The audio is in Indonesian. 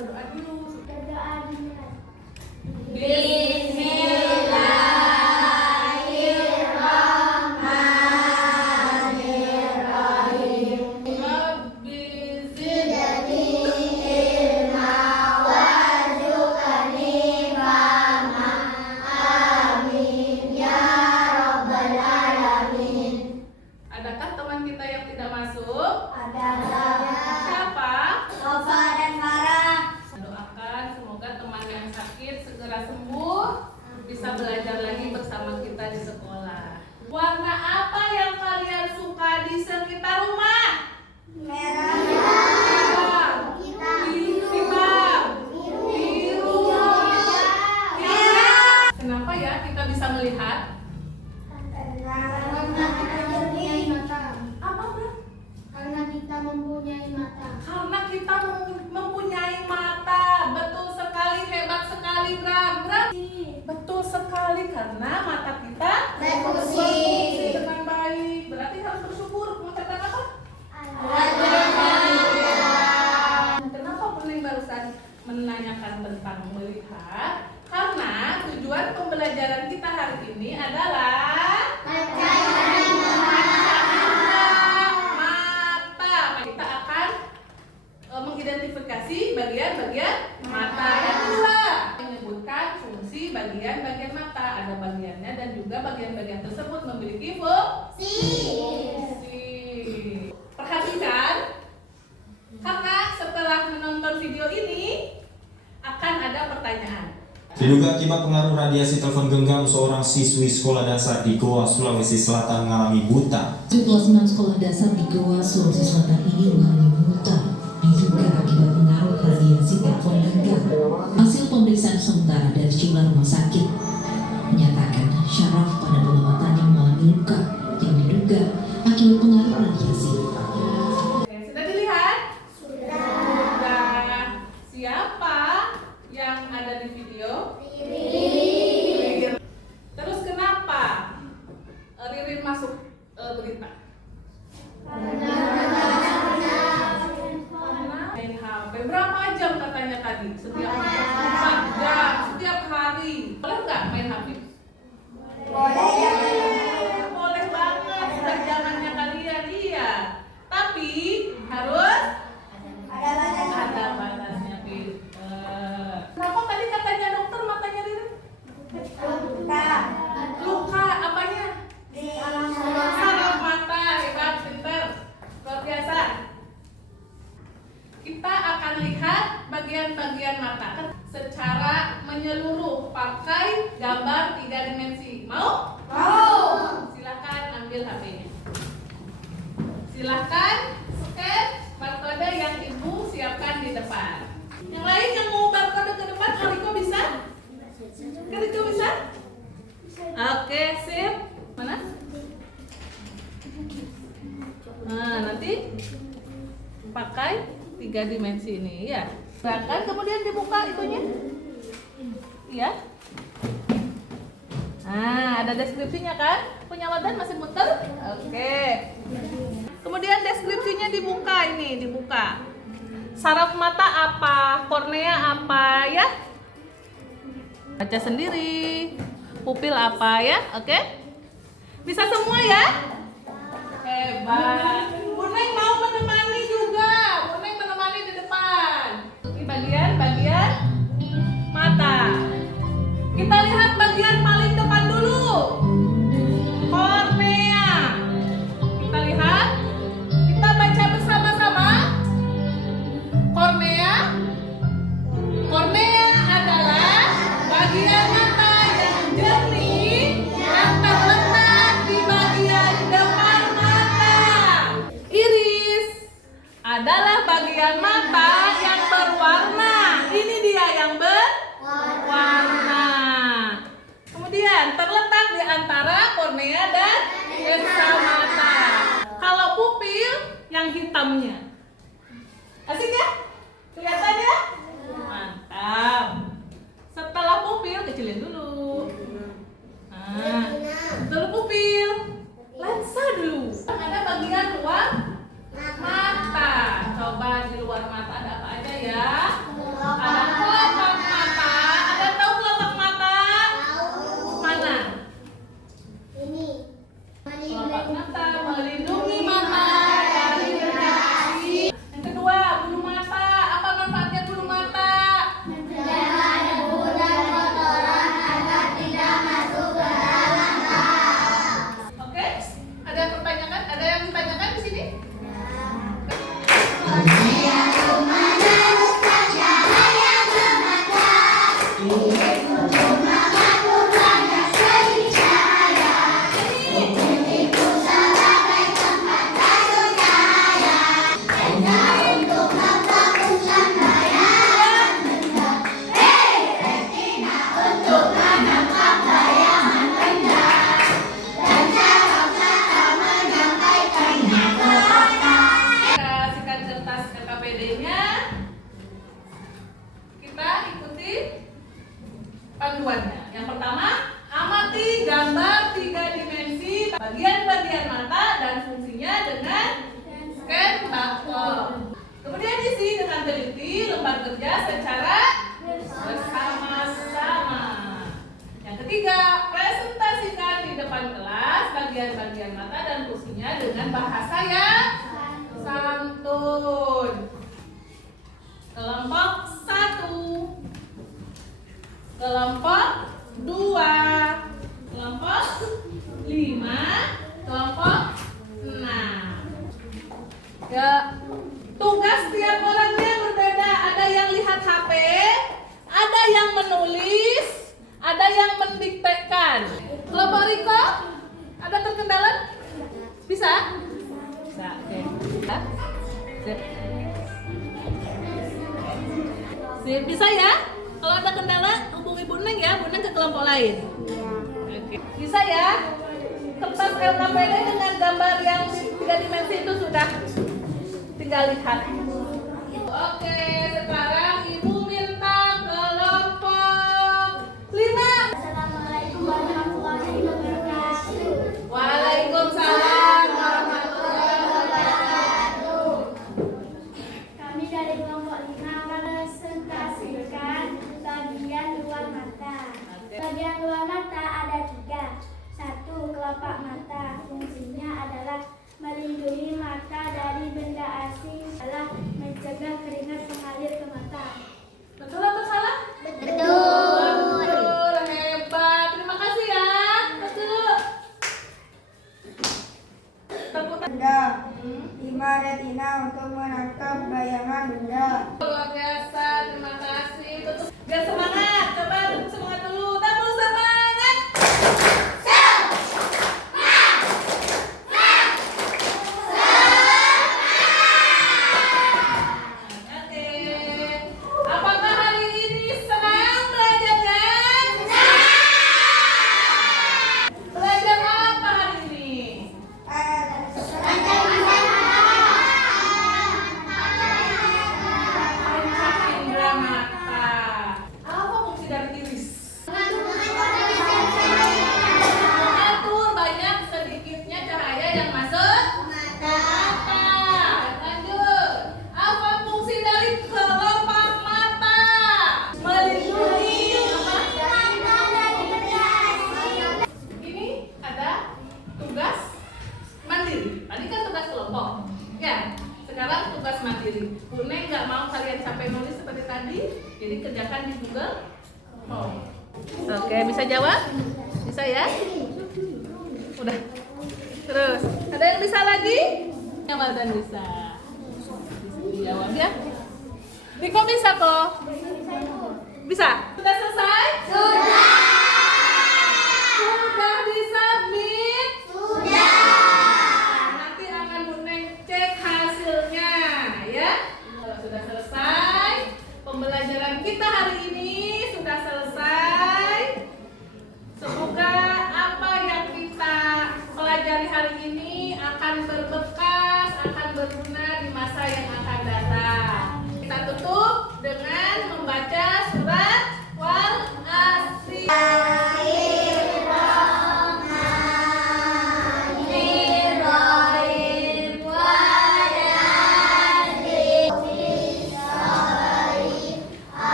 berdoa dulu. Berdoa dulu. Bismillahirrahmanirrahim. Rabbi zidni Ilma warzuqni fahma. Amin ya rabbal alamin. Adakah teman kita yang tidak masuk? Ada Siapa? Nova dan Farah. Doakan semoga teman yang sakit segera sembuh, bisa belajar lagi bersama kita di sekolah. Warna apa yang kalian suka di sekitar rumah? Merah. Hitam. Hitam. Hitam. Biru. Merah. Kenapa ya kita bisa melihat? Karena kita mempunyai mata. Apa, Bro? Karena kita mempunyai mata. Karena kita mempunyai mata. Betul sekali, hebat sekali, Bram. Bram. Betul sekali, karena mata kita Berfungsi. dengan baik. Berarti harus bersyukur. Mengucapkan apa? Kenapa Neng barusan menanyakan tentang melihat? Karena tujuan pembelajaran kita hari ini adalah mata. Kita akan mengidentifikasi bagian-bagian mata. Yang kedua, menyebutkan fungsi bagian-bagian mata. Ada bagiannya dan juga bagian-bagian tersebut memiliki fungsi. Perhatikan, karena setelah menonton video ini akan ada pertanyaan. Diduga akibat pengaruh radiasi telepon genggam, seorang siswi sekolah dasar di Goa, Sulawesi Selatan mengalami buta. Siswa kelas 6 sekolah dasar di Goa, Sulawesi Selatan ini mengalami buta diduga akibat pengaruh radiasi telepon genggam. Hasil pemeriksaan sementara dari sejumlah rumah sakit menyatakan syaraf pada bola matanya mengalami luka yang diduga akibat pengaruh radiasi. Oke, sudah dilihat? Sudah. Siapa yang ada di video? Terus kenapa Ririn masuk berita? Karena main HP. Berapa jam katanya tadi? Setiap hari. 4 jam setiap hari. Boleh nggak main HP? Boleh banget. Sudah zamannya kalian, iya. Tapi harus ada batasnya, pinter. Kenapa tadi katanya dokter matanya Ririn? Luka apanya? Saraf mata, hebat, pinter, luar biasa. Kita akan lihat bagian-bagian mata secara menyeluruh pakai gambar 3 dimensi. Mau? Silakan ambil HP-nya. Silakan scan barcode yang ibu siapkan di depan. Yang lain yang mau barcode ke depan, Riko bisa? Riko bisa? Oke, sip. Mana? Nah, nanti pakai 3 dimensi ini ya. Bahkan kemudian dibuka itunya. Iya. Nah, ada deskripsinya kan? Punya wadah masih muter? Oke. Kemudian deskripsinya dibuka ini, dibuka. Saraf mata apa? Kornea apa ya? Baca sendiri. Pupil apa ya? Oke? Bisa semua ya? Hebat. Bu Neng mau menemani juga. Bu Neng menemani di depan. Ini bagian mata. Kita lihat bagian paling depan dulu. Kornea. Kita lihat. Kita baca bersama-sama. Kornea. Kornea adalah bagian mata yang jernih yang terletak di bagian depan mata. Iris adalah bagian mata yang berwarna. Ini dia yang berwarna. Kemudian terletak di antara kornea dan lensa mata. Kalau pupil yang hitamnya. Asik ya? Kelihatan ya? Mantap. Setelah pupil kecilin dulu. Nah, setelah pupil lensa dulu. Ada bagian luar mata. Coba di luar mata ada apa aja ya? di lembar kerja secara bersama-sama. Yang ketiga, presentasikan di depan kelas bagian-bagian mata dan fungsinya dengan bahasa yang santun. Kelompok 1, kelompok 2, kelompok 5, kelompok 6. Ya, tugas tiap orangnya berbeda. Ada yang lihat HP, ada yang menulis, ada yang mendiktekan. Kelompok Riko, ada terkendala? Bisa? Bisa, oke. Ya. Sip. Sip, bisa ya? Kalau ada kendala, hubungi Bu Neng ya, Bu Neng ke kelompok lain. Oke. Bisa ya? Kertas LKPD dengan gambar yang 3 dimensi itu sudah tinggal lihat. Oke, sekarang Ibu minta kelompok 5. Assalamualaikum warahmatullahi wabarakatuh. Waalaikumsalam warahmatullahi wabarakatuh. Kami dari kelompok 5 akan presentasikan bagian luar mata. Bagian luar mata ada 3. 1. Kelopak mata. Fungsinya adalah melindungi mata dari benda asing, adalah mencegah keringat mengalir ke mata. Betul atau salah? Betul. Betul, hebat. Terima kasih ya. Betul. Tepuk tangan. Benda 5. Retina untuk menangkap bayangan benda. Luar biasa, terima kasih. Tutup. Biar semangat. Coba tepuk semangat dulu. Tepuk semangat. Oke. Apakah hari ini senang belajarnya? Belajar apa hari ini? Periksa indera mata. Apa fungsi dari iris? Mengatur banyak sedikitnya cahaya yang masuk mata. Lanjut. Apa fungsi dari kelopak mata? Melindungi Ini ada tugas mandiri. Tadi kan tugas kelompok. Ya, sekarang tugas mandiri. Bu Neng nggak mau kalian capek nulis seperti tadi, jadi kerjakan di Google. Oke, bisa jawab? Bisa ya? Udah. Terus, ada yang bisa lagi? Yang dan bisa. Bisa dijawab ya? Riko bisa kok? Bisa? Sudah selesai? Sudah! Sudah